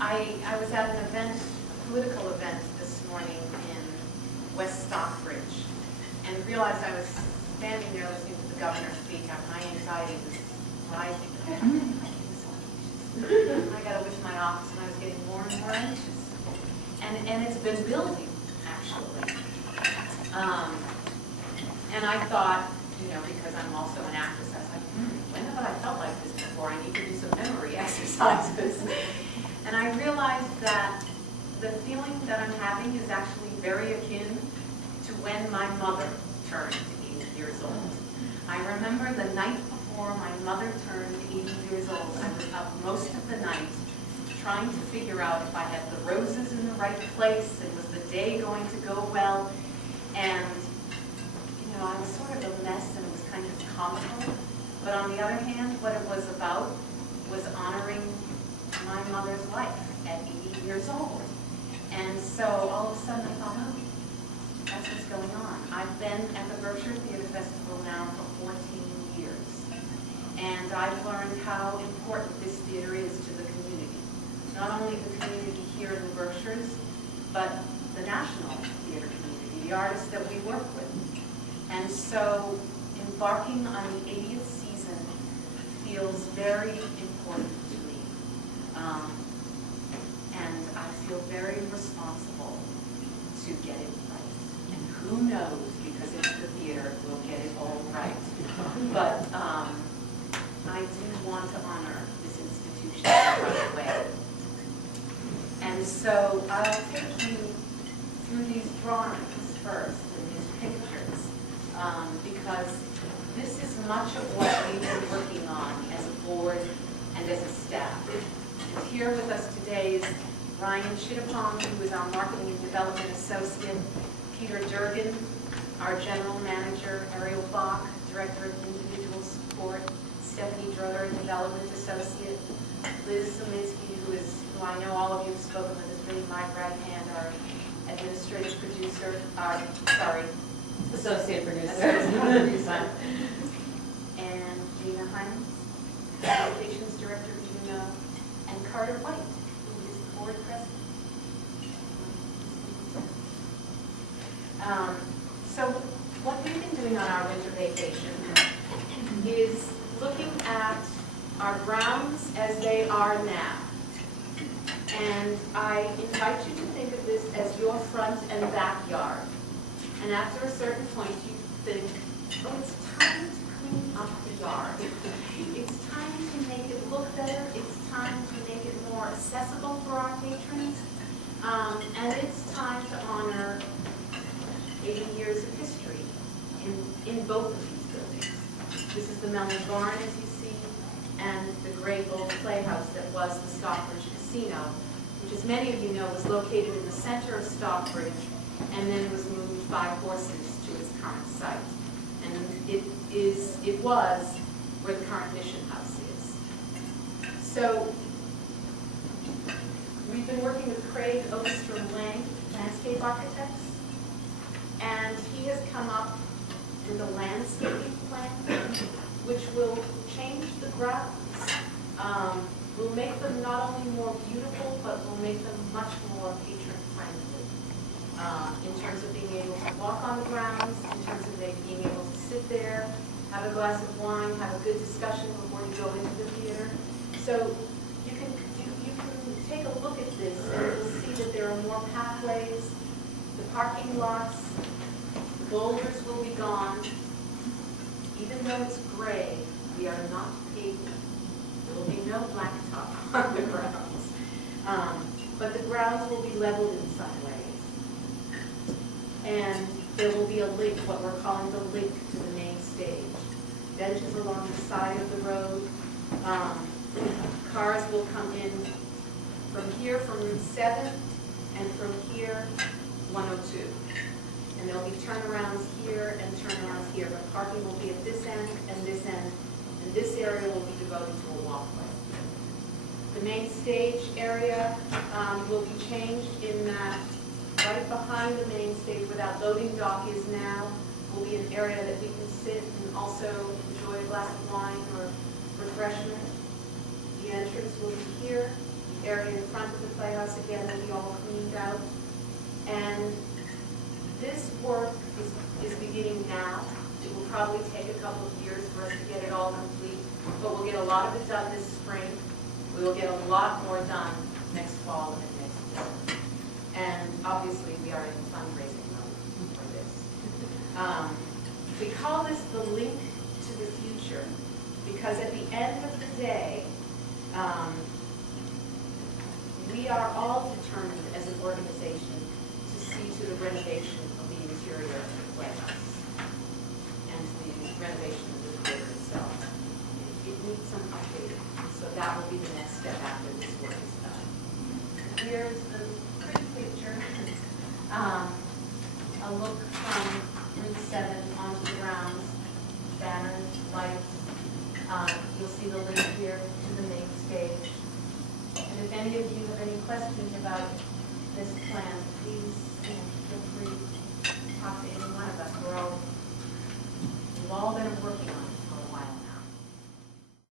I was at an event, political event this morning in West Stockbridge, and realized I was standing there listening to the governor speak, and my anxiety was rising. I got to wish my office, and I was getting more and more anxious. And it's been building, actually. And I thought, you know, because I'm also an actress, I was like, when have I felt like this before? I need to do some memory exercises. And I realized that the feeling that I'm having is actually very akin to when my mother turned 80 years old. I remember the night before my mother turned 80 years old, I was up most of the night trying to figure out if I had the roses in the right place and was the day going to go well. And, you know, I was sort of a mess and it was kind of comical. But on the other hand, what it was about was honoring my mother's life at 80 years old. And so all of a sudden I thought, oh, that's what's going on. I've been at the Berkshire Theater Festival now for 14 years. And I've learned how important this theater is to the community. Not only the community here in the Berkshires, but the national theater community, the artists that we work with. And so embarking on the 80th season feels very important to me. And I feel very responsible to get it right. And who knows, because it's the theater, we'll get it all right. But I do want to honor this institution in the right way. And so I'll take you through these drawings first, and these pictures, because this is much of what we've been working on as a board and as a staff. And here with us today is Ryan Chittapong, who is our Marketing and Development Associate, Peter Durgan, our General Manager, Ariel Bach, Director of Individual Support, Stephanie Droder, Development Associate, Liz Zaminsky, who I know all of you have spoken with, has been my right hand, our administrative producer, associate producer. And Gina Hines, Renovations Director, Juno, and Carter White, who is the board president. So what we've been doing on our winter vacation is looking at our grounds as they are now. And I invite you to think of this as your front and backyard. And after a certain point, you think, oh, it's time to clean up the yard. It's time to make it look better. It's time to make it more accessible for our patrons. And it's time to honor 80 years of history in both of these buildings. This is the Melanie Barn, as you see, and the great old playhouse that was the Stockbridge Casino, which, as many of you know, was located in the center of Stockbridge and then was moved by horses to its current site. And it was where the current Mission House is. So we've been working with Craig Ostrom Lang, landscape architects, and he has come up with a landscaping plan which will change the grounds. Will make them not only more beautiful, but will make them much more patron-friendly in terms of being able to walk on the grounds, in terms of being able to sit there, have a glass of wine, have a good discussion before you go into the theater. So you can take a look at this and you'll see that there are more pathways, the parking lots, the boulders will be gone. Even though it's gray, we are not pavement. There will be no blacktop on the grounds. But the grounds will be leveled in some ways. And there will be a link, what we're calling the link to the main stage. Benches along the side of the road. Cars will come in from here, from Route 7, and from here, 102. And there'll be turnarounds here and turnarounds here, but parking will be at this end and this end, and this area will be devoted to a walkway. The main stage area will be changed in that right behind the main stage where that loading dock is now will be an area that we can sit and also enjoy a glass of wine or refreshment. The entrance will be here. area in front of the playhouse again will be all cleaned out. And this work is beginning now. It will probably take a couple of years for us to get it all complete, but we'll get a lot of it done this spring. We will get a lot more done next fall and next year. And obviously, we are in fundraising mode for this. We call this the link to the future, because at the end of the day, we are all determined as an organization to see to the renovation of the interior of the playhouse and to the renovation of the theater itself. It needs some updating, so that will be the next step after this work is done. Here's the pretty picture. A look from Route 7 onto the grounds, banners, lights. You'll see the link here to the main stage. And if any of you have any questions about this plan, please